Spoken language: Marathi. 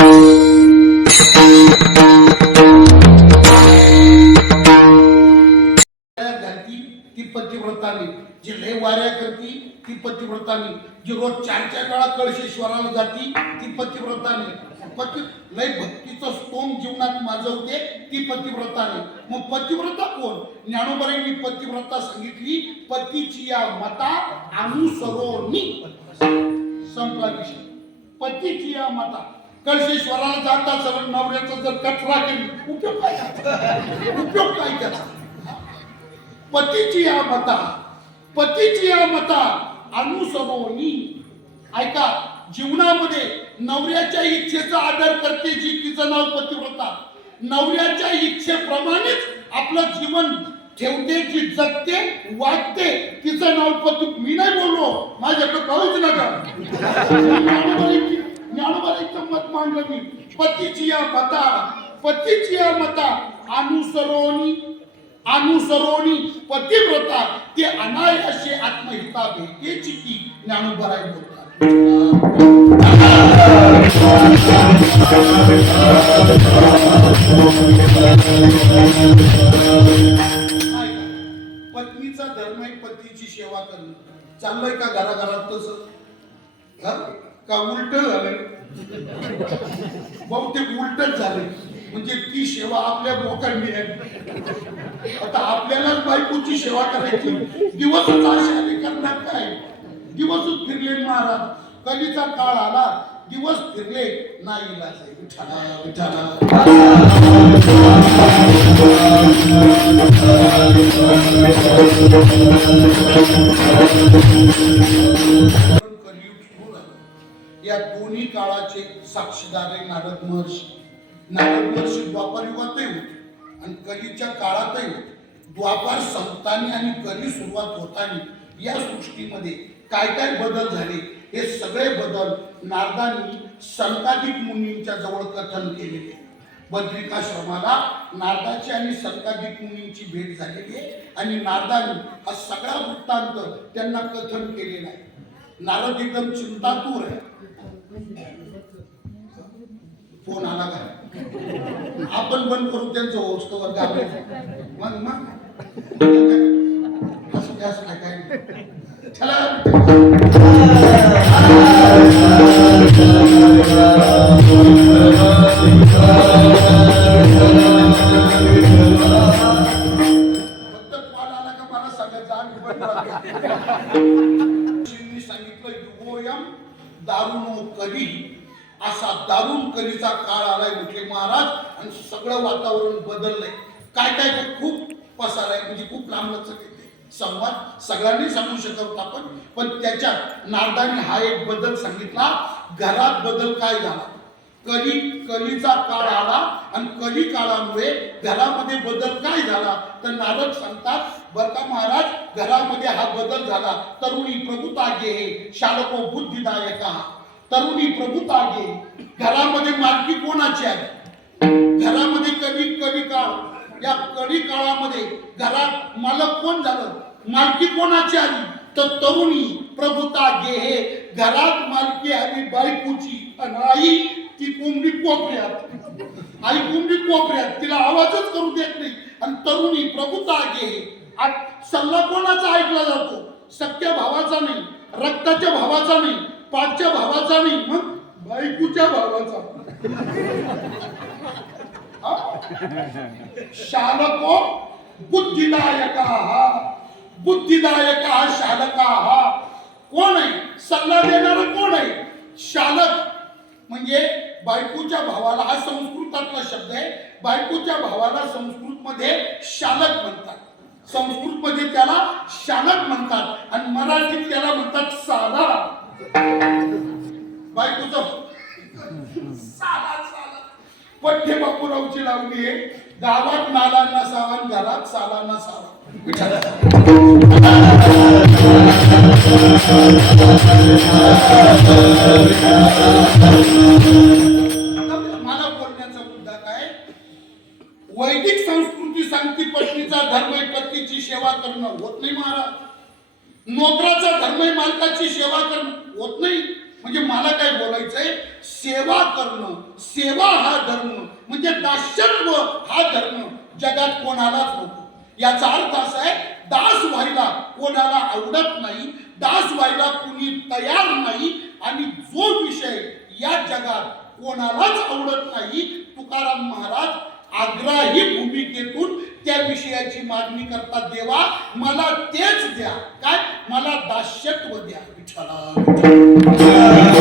वाऱ्यात ती पतिव्रताने. जी लय वाऱ्या करती ती पतिव्रताने. जी रोज चारच्या चार कळशेश्वराला जाती ती पतिव्रताने. पती लय भक्तीचं स्तोम जीवनात माजवते ती पतिव्रताने. मग पतिव्रता कोण? ज्ञानोबरांनी पतिव्रता सांगितली पतीची या मता अनुसरोनी संपला विषय. पतीची या मता. कळशेश्वराला जाता सरळ नवऱ्याचा जर कचरा केली उपयोग काय उपयोग काय त्याचा पतीची या मता पतीची या मता अनुसरोनी ऐका जीवनामध्ये नवऱ्याच्या इच्छेचा आदर करते जी तिचं नाव पतिव्रता. नवऱ्याच्या इच्छेप्रमाणेच आपलं जीवन ठेवते जी जगते वागते तिचं नाव पती मी नाही बोललो माझ्याकडे कळूच नका. ज्ञानोबाईंची- एक मत मांडलं मी. पतीची या मता पतीची या मता अनुसरोनी अनुसरोनी पतिव्रता ते अनायाशी आत्महिता भेटेची ती ज्ञानोबराय पत्नीचा धर्म आहे पतीची सेवा करणं. चाललंय का घराघरात तसं? का उलट झालंय बहुतेक उलटच झाले. म्हणजे ती सेवा आपल्या लोकांनी आहे. आता आपल्यालाच बायकोची सेवा करायची. दिवसच आशाने करणार काय? दिवसच फिरले महाराज. कलीचा काळ आला दिवस फिरले. नाही विठाला विठाला या दोन्ही काळाचे साक्षीदार आहे नारद महर्षी. नारद महर्षी द्वापार युगातही होते आणि कलीच्या काळातही होते. द्वापार संपताना आणि कली सुरुवात होतानी या सृष्टीमध्ये काय काय बदल झाले हे सगळे बदल नारदांनी संताधिक मुनींच्या जवळ कथन केलेले. आहे. बद्रिकाश्रमाला नारदाची आणि संताधिक मुनींची भेट झालेली आहे आणि नारदांनी हा सगळा वृत्तांत त्यांना कथन केलेला आहे. नारद एकदम चिंतातूर आहे. फोन आला का? आपण बंद करू त्यांचं होस्तवर गावे मग मग. असं काय असं काय काय? चला. दारुणो कली असा दारुण कलीचा काळ आलाय म्हटले महाराज आणि सगळं वातावरण बदललंय. काय काय ते खूप पसाराय म्हणजे खूप लांबच संवाद सगळ्यांनी सांगू शकत आपण पण त्याच्यात नारदाने हा एक बदल सांगितला घरात बदल काय झाला? कली कलीचा काळ आला आणि कली काळामुळे घरामध्ये बदल काय झाला? तर नारद सांगतात बर का महाराज घरामध्ये हा बदल झाला. तरुणी प्रभुता गे शालको बुद्धिदायका. तरुणी प्रभुता गे घरामध्ये मालकी कोणाची आहे? घरामध्ये कली कवी काळ. या कली काळामध्ये घरात मालक कोण झालं? मालकी कोणाची आली? तर तरुणी प्रभुता गे हे घरात मालकी आली बायकोची आणि आई. ती कोंबडी कोपऱ्यात. आई कोंबडी कोपऱ्यात. तिला आवाजच करू देत नाही. आणि तरुणी प्रभुता गे सल्ला कोणाचा ऐकला जातो? सख्या भावाचा नाही. रक्ताच्या भावाचा नाही. पाठच्या भावाचा नाही. मग बायकूच्या भावाचा. शालको बुद्धिदायका बुद्धिदायका शालका कोण आहे? सल्ला देणारा कोण आहे? शालक. म्हणजे बायकोच्या भावाला हा संस्कृतातला शब्द आहे बायकोच्या भावाला संस्कृत मध्ये शालक म्हणतात. संस्कृत मध्ये त्याला शालक म्हणतात आणि मराठीत त्याला म्हणतात साधा. बायकोचं साला साला पठ्ठे बापूरावची लावली आहे गावात नालांना सावन आणि घरात साला नसावा मला वैदिक संस्कृती सांगती पत्नीचा धर्म आहे पत्नीची सेवा करणं होत नाही महाराज. नोकराचा धर्म आहे मालकाची सेवा करणं होत नाही. म्हणजे मला काय बोलायचंय? सेवा करणं सेवा हा धर्म. म्हणजे दास्यत्व हा धर्म. जगात कोणालाच नको. याचा अर्थ असा आहे दास व्हायला कोणाला आवडत नाही दास व्हायला कोणी तयार नाही आणि जो विषय या जगात कोणालाच आवडत आग्रही भूमिकेतून त्या विषयाची मागणी करता देवा मला तेच द्या. काय? मला दास्यत्व द्या. विठ्ठला.